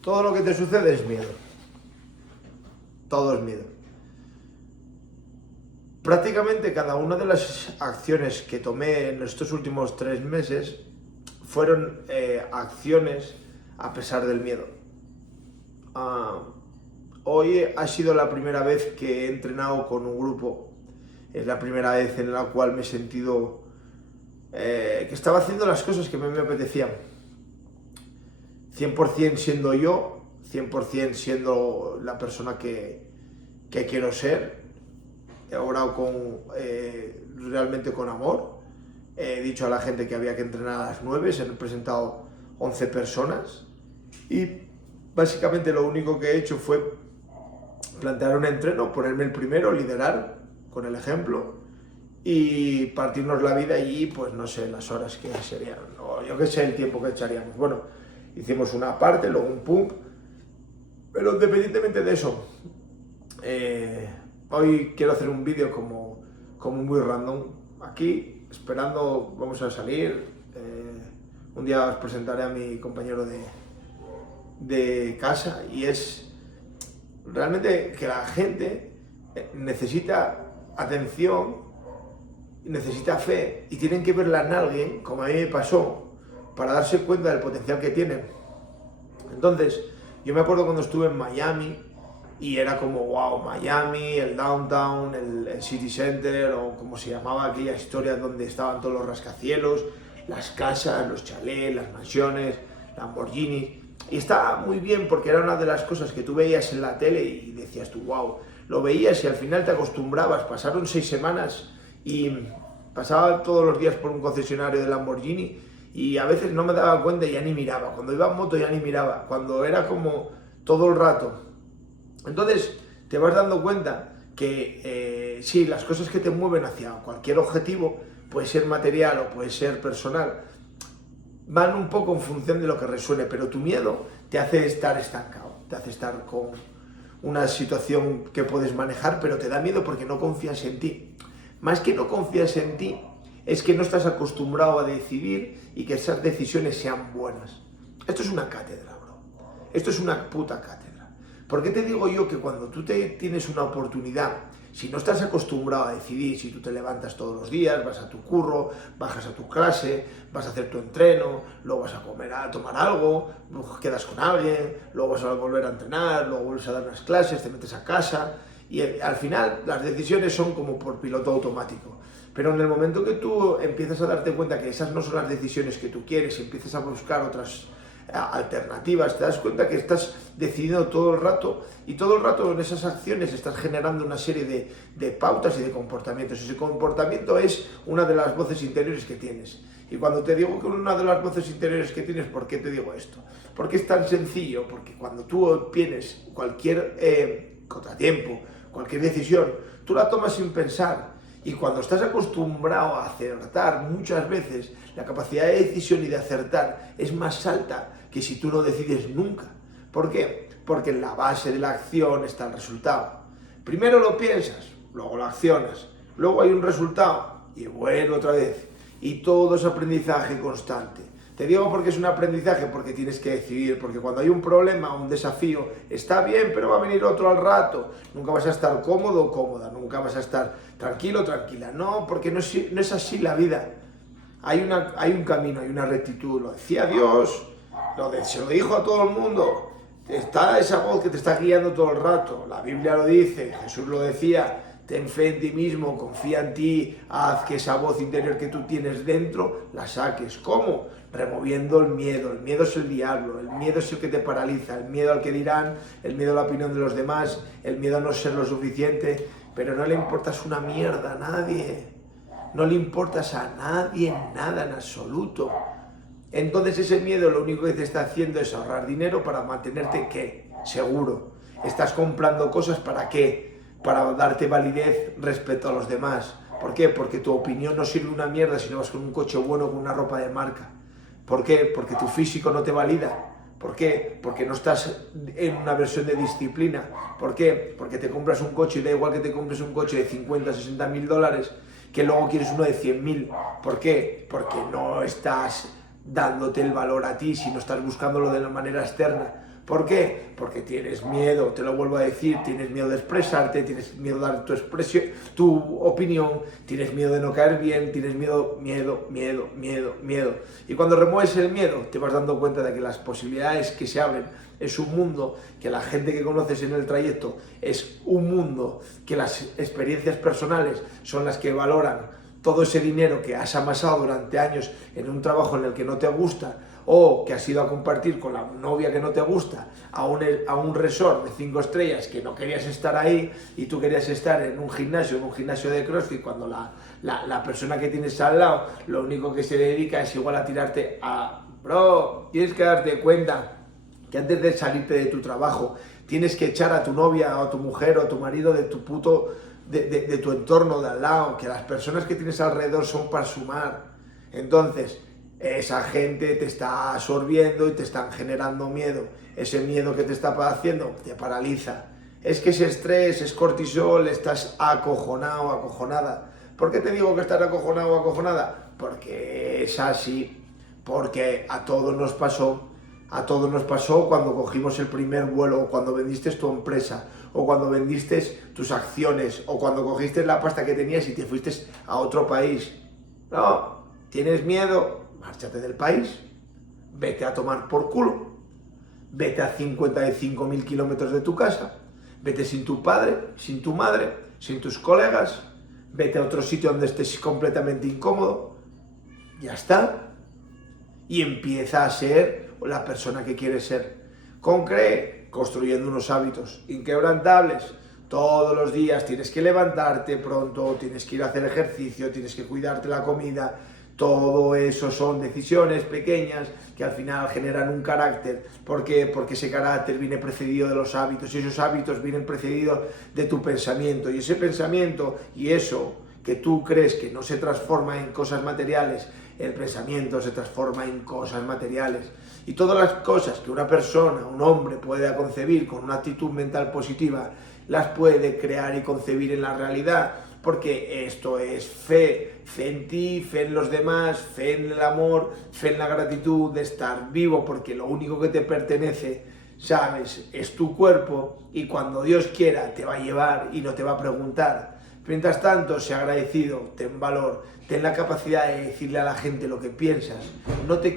Todo lo que te sucede es miedo. Todo es miedo. Prácticamente cada una de las acciones que tomé en estos últimos 3 meses fueron acciones a pesar del miedo. Hoy ha sido la primera vez que he entrenado con un grupo. Es la primera vez en la cual me he sentido que estaba haciendo las cosas que me apetecían. 100% siendo yo, 100% siendo la persona que quiero ser. He obrado realmente con amor. He dicho a la gente que había que entrenar a las 9, se han presentado 11 personas y básicamente lo único que he hecho fue plantear un entreno, ponerme el primero, liderar con el ejemplo y partirnos la vida allí, pues no sé, las horas que serían, o yo qué sé, el tiempo que echaríamos. Bueno, hicimos una parte, luego un pump, pero independientemente de eso, hoy quiero hacer un vídeo como muy random, aquí, esperando, vamos a salir, un día os presentaré a mi compañero de casa y es realmente que la gente necesita atención, necesita fe y tienen que verla en alguien, como a mí me pasó, para darse cuenta del potencial que tienen. Entonces, yo me acuerdo cuando estuve en Miami y era como, wow, Miami, el downtown, el city center, o como se llamaba aquella historia donde estaban todos los rascacielos, las casas, los chalés, las mansiones, Lamborghini. Y estaba muy bien porque era una de las cosas que tú veías en la tele y decías tú, wow, lo veías y al final te acostumbrabas. Pasaron 6 semanas y pasaba todos los días por un concesionario de Lamborghini y a veces no me daba cuenta y ya ni miraba. Cuando iba en moto ya ni miraba, cuando era como todo el rato. Entonces te vas dando cuenta que sí, las cosas que te mueven hacia cualquier objetivo, puede ser material o puede ser personal, van un poco en función de lo que resuene, pero tu miedo te hace estar estancado, te hace estar con una situación que puedes manejar, pero te da miedo porque no confías en ti. Más que no confías en ti, es que no estás acostumbrado a decidir y que esas decisiones sean buenas. Esto es una cátedra, bro. Esto es una puta cátedra. ¿Por qué te digo yo que cuando tú tienes una oportunidad, si no estás acostumbrado a decidir, si tú te levantas todos los días, vas a tu curro, bajas a tu clase, vas a hacer tu entreno, luego vas a comer, a tomar algo, luego quedas con alguien, luego vas a volver a entrenar, luego vuelves a dar unas clases, te metes a casa y al final las decisiones son como por piloto automático. Pero en el momento que tú empiezas a darte cuenta que esas no son las decisiones que tú quieres y empiezas a buscar otras alternativas, te das cuenta que estás decidiendo todo el rato y todo el rato en esas acciones estás generando una serie de pautas y de comportamientos. Ese comportamiento es una de las voces interiores que tienes. Y cuando te digo que una de las voces interiores que tienes, ¿por qué te digo esto? Porque es tan sencillo, porque cuando tú tienes cualquier contratiempo, cualquier decisión, tú la tomas sin pensar. Y cuando estás acostumbrado a acertar, muchas veces la capacidad de decisión y de acertar es más alta que si tú no decides nunca. ¿Por qué? Porque en la base de la acción está el resultado. Primero lo piensas, luego lo accionas, luego hay un resultado y vuelve otra vez. Y todo es aprendizaje constante. Te digo porque es un aprendizaje, porque tienes que decidir, porque cuando hay un problema, un desafío, está bien, pero va a venir otro al rato. Nunca vas a estar cómodo o cómoda, nunca vas a estar tranquilo o tranquila. No, porque no es así la vida. Hay un camino, hay una rectitud. Lo decía Dios, se lo dijo a todo el mundo. Está esa voz que te está guiando todo el rato. La Biblia lo dice, Jesús lo decía. Ten fe en ti mismo, confía en ti, haz que esa voz interior que tú tienes dentro la saques. ¿Cómo? Removiendo el miedo. El miedo es el diablo, el miedo es el que te paraliza, el miedo al que dirán, el miedo a la opinión de los demás, el miedo a no ser lo suficiente, pero no le importas una mierda a nadie, no le importas a nadie nada en absoluto. Entonces ese miedo lo único que te está haciendo es ahorrar dinero para mantenerte, ¿qué? Seguro. Estás comprando cosas ¿para qué? Para darte validez respecto a los demás. ¿Por qué? Porque tu opinión no sirve una mierda si no vas con un coche bueno o con una ropa de marca. ¿Por qué? Porque tu físico no te valida. ¿Por qué? Porque no estás en una versión de disciplina. ¿Por qué? Porque te compras un coche y da igual que te compres un coche de 50, 60 mil dólares que luego quieres uno de 100.000. ¿Por qué? Porque no estás dándote el valor a ti, sino estás buscándolo de la manera externa. ¿Por qué? Porque tienes miedo, te lo vuelvo a decir, tienes miedo de expresarte, tienes miedo de dar tu opinión, tienes miedo de no caer bien, tienes miedo. Y cuando remueves el miedo, te vas dando cuenta de que las posibilidades que se abren es un mundo, que la gente que conoces en el trayecto es un mundo, que las experiencias personales son las que valoran todo ese dinero que has amasado durante años en un trabajo en el que no te gusta, o que has ido a compartir con la novia que no te gusta a un resort de 5 estrellas que no querías estar ahí y tú querías estar en un gimnasio de CrossFit, cuando la persona que tienes al lado lo único que se dedica es igual a tirarte a... Bro, tienes que darte cuenta que antes de salirte de tu trabajo tienes que echar a tu novia o a tu mujer o a tu marido de tu de tu entorno de al lado, que las personas que tienes alrededor son para sumar. Entonces, esa gente te está absorbiendo y te están generando miedo. Ese miedo que te está haciendo te paraliza. Es que ese estrés, es cortisol, estás acojonado, acojonada. ¿Por qué te digo que estás acojonado o acojonada? Porque es así, porque a todos nos pasó cuando cogimos el primer vuelo, o cuando vendiste tu empresa, o cuando vendiste tus acciones, o cuando cogiste la pasta que tenías y te fuiste a otro país. No, ¿tienes miedo? Márchate del país, vete a tomar por culo, vete a 55.000 kilómetros de tu casa, vete sin tu padre, sin tu madre, sin tus colegas, vete a otro sitio donde estés completamente incómodo, ya está, y empieza a ser la persona que quieres ser. Construyendo unos hábitos inquebrantables. Todos los días tienes que levantarte pronto, tienes que ir a hacer ejercicio, tienes que cuidarte la comida. Todo eso son decisiones pequeñas que al final generan un carácter. ¿Por qué? Porque ese carácter viene precedido de los hábitos, y esos hábitos vienen precedidos de tu pensamiento. Y ese pensamiento y eso que tú crees que no se transforma en cosas materiales, el pensamiento se transforma en cosas materiales. Y todas las cosas que una persona, un hombre, pueda concebir con una actitud mental positiva, las puede crear y concebir en la realidad. Porque esto es fe en ti, fe en los demás, fe en el amor, fe en la gratitud de estar vivo, porque lo único que te pertenece, sabes, es tu cuerpo, y cuando Dios quiera te va a llevar y no te va a preguntar. Mientras tanto, sé agradecido, ten valor, ten la capacidad de decirle a la gente lo que piensas, no te